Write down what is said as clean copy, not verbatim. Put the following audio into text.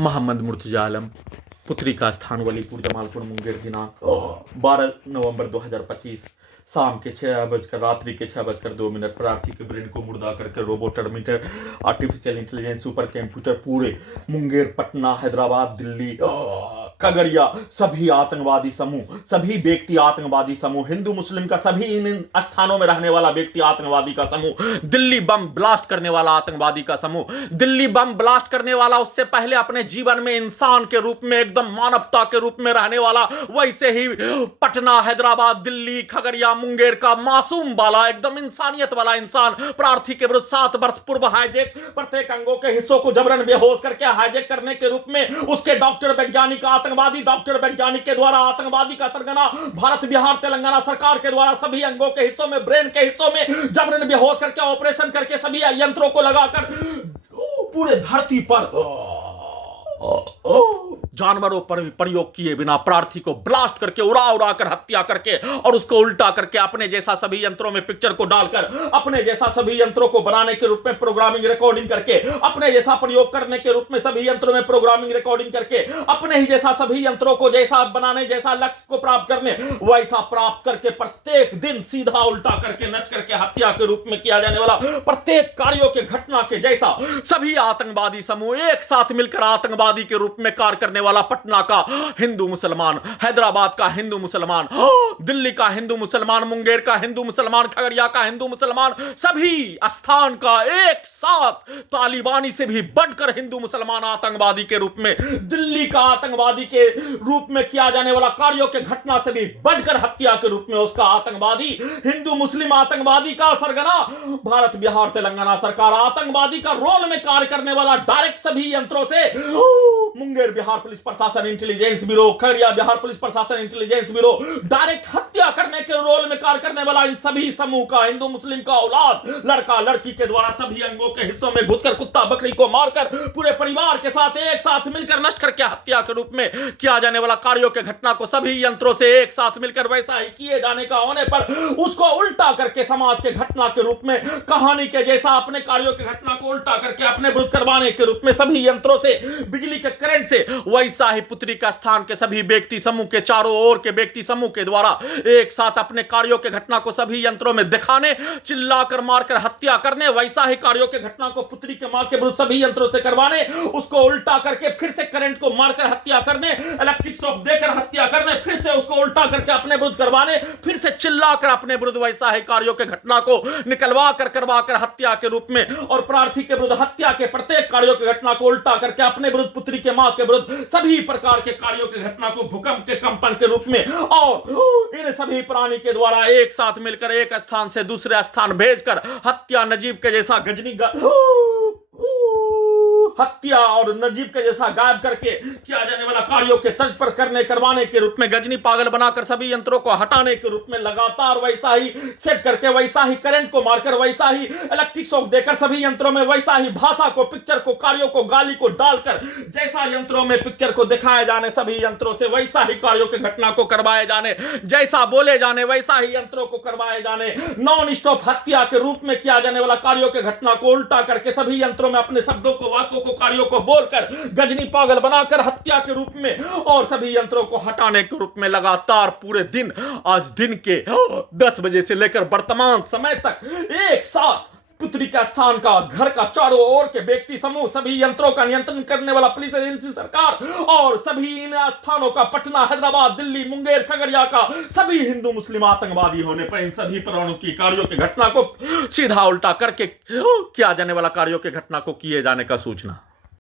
मोहम्मद मुर्तजा आलम, पुत्री का स्थान वलीपुर जमालपुर मुंगेर, दिनांक 12 नवंबर 2025 शाम के 6 बजकर रात्रि के 6 बजकर 2 मिनट प्रार्थी के ब्रेन को मुर्दा करके robot terminator artificial intelligence super computer पूरे मुंगेर, पटना, हैदराबाद, दिल्ली, खगड़िया सभी आतंकवादी समूह, सभी व्यक्ति आतंकवादी समूह, हिंदू मुस्लिम का सभी इन स्थानों में रहने वाला व्यक्ति आतंकवादी का समूह, दिल्ली बम ब्लास्ट करने वाला आतंकवादी का समूह, दिल्ली बम ब्लास्ट करने वाला उससे पहले अपने जीवन में इंसान के रूप में एकदम मानवता के रूप में रहने वाला, वैसे ही पटना, हैदराबाद, दिल्ली, खगड़िया, मुंगेर का मासूम वाला एकदम इंसानियत वाला इंसान प्रार्थी के विरुद्ध 7 वर्ष पूर्व हाईजैक प्रत्येक अंगों के हिस्सों को जबरन बेहोश करके हाईजैक करने के रूप में उसके डॉक्टर वैज्ञानिक आतंकवादी डॉक्टर वैज्ञानिक के द्वारा आतंकवादी का सरगना भारत बिहार तेलंगाना सरकार के द्वारा सभी अंगों के हिस्सों में ब्रेन के हिस्सों में जबरन बेहोश करके ऑपरेशन करके सभी यंत्रों को लगाकर पूरे धरती पर जानवरों पर भी प्रयोग किए बिना प्रार्थी को ब्लास्ट करके उड़ा उड़ा कर हत्या करके और उसको उल्टा करके अपने जैसा सभी यंत्रों में पिक्चर को डालकर अपने जैसा सभी यंत्रों को बनाने के रूप में प्रोग्रामिंग रिकॉर्डिंग करके अपने जैसा प्रयोग करने के रूप में सभी यंत्रों में प्रोग्रामिंग रिकॉर्डिंग करके अपने ही जैसा सभी यंत्रों को जैसा बनाने जैसा लक्ष्य को प्राप्त करने वैसा प्राप्त करके प्रत्येक दिन सीधा उल्टा करके नष्ट करके हत्या के रूप में किया जाने वाला प्रत्येक कार्यों के घटना के जैसा सभी आतंकवादी समूह एक साथ मिलकर आतंकवादी के रूप में कार्य करने वाला पटना का हिंदू मुसलमान, हैदराबाद का हिंदू मुसलमान, दिल्ली का हिंदू मुसलमान, मुंगेर का हिंदू मुसलमान, खगड़िया का हिंदू मुसलमान, सभी स्थान का एक साथ तालिबानी से भी बढ़कर हिंदू मुसलमान आतंकवादी के रूप में दिल्ली का आतंकवादी के रूप में किया जाने वाला कार्यों के घटना से भी बढ़कर हत्या के रूप में उसका आतंकवादी हिंदू मुस्लिम आतंकवादी का सरगना भारत बिहार तेलंगाना सरकार आतंकवादी का रोल में कार्य करने वाला डायरेक्ट सभी यंत्रों से मुंगेर बिहार पुलिस प्रशासन intelligence bureau, Khagaria Bihar police प्रशासन इंटेलिजेंस ब्यूरो डायरेक्ट हत्या करने के रोल में कार्य करने वाला इन सभी समूह का हिंदू मुस्लिम का औलाद लड़का लड़की के द्वारा सभी अंगों के हिस्सों में घुसकर कुत्ता बकरी को मारकर पूरे परिवार के साथ एक साथ मिलकर नष्ट करके हत्या के रूप में किया जाने वाला कार्यों के घटना को सभी यंत्रों से एक साथ मिलकर वैसा ही किए जाने का होने पर उसको उल्टा करके समाज के घटना के रूप में कहानी के जैसा अपने कार्यों के घटना को उल्टा करके अपने विरुद्ध करवाने के रूप में सभी यंत्रों से बिजली के करंट से वैसा ही पुत्री का स्थान के सभी व्यक्ति समूह के चारों ओर के व्यक्ति समूह के द्वारा एक साथ अपने कार्यों के घटना को सभी यंत्रों में दिखाने चिल्लाकर मारकर हत्या करने वैसा ही कार्यों के घटना को पुत्री के मां के विरुद्ध सभी यंत्रों से करवाने उसको उल्टा करके फिर से करंट को मारकर हत्या करने इलेक्ट्रिक शॉक देकर हत्या करने फिर से उसको उल्टा करके अपने विरुद्ध करवाने फिर से चिल्लाकर अपने विरुद्ध वैसा ही कार्यों के घटना को निकलवा कर करवा कर हत्या के रूप में और प्रार्थी के विरुद्ध हत्या के प्रत्येक कार्यों की घटना को उल्टा करके अपने विरुद्ध पुत्री के मां के विरुद्ध सभी प्रकार के कार्यों की घटना को भूकंप के कंपन के रूप में और इन सभी प्राणी के द्वारा एक साथ मिलकर एक स्थान से दूसरे स्थान भेजकर हत्या नजीब के जैसा हत्या और नजीब के जैसा गायब करके किया जाने वाला कार्यों के तर्ज पर करवाने के रूप में गजनी पागल बनाकर सभी यंत्रों को हटाने के रूप में लगातार वैसा ही सेट करके वैसा ही करंट को मारकर वैसा ही इलेक्ट्रिक शॉक देकर सभी यंत्रों में वैसा ही भाषा को पिक्चर को कार्यों को गाली को डालकर जैसा यंत्रों में पिक्चर को दिखाए जाने सभी यंत्रों से वैसा ही कार्यों की घटना को करवाए जाने जैसा बोले जाने वैसा ही यंत्रों को करवाए जाने नॉन स्टॉप हत्या के रूप में किया जाने वाला कार्यों की घटना को उल्टा करके सभी यंत्रों में अपने शब्दों को वाक्यों को कार्यों को बोलकर गजनी पागल बनाकर हत्या के रूप में और सभी यंत्रों को हटाने के रूप में लगातार पूरे दिन आज दिन के 10 बजे से लेकर वर्तमान समय तक एक साथ पुत्री का स्थान का घर का चारों ओर के व्यक्ति समूह सभी यंत्रों का नियंत्रण करने वाला पुलिस एजेंसी सरकार और सभी इन स्थानों का पटना हैदराबाद दिल्ली मुंगेर खगड़िया का सभी हिंदू मुस्लिम आतंकवादी होने पर इन सभी प्राणों की कार्यों की घटना को सीधा उल्टा करके किया जाने वाला कार्यों की घटना को किए जाने का सूचना।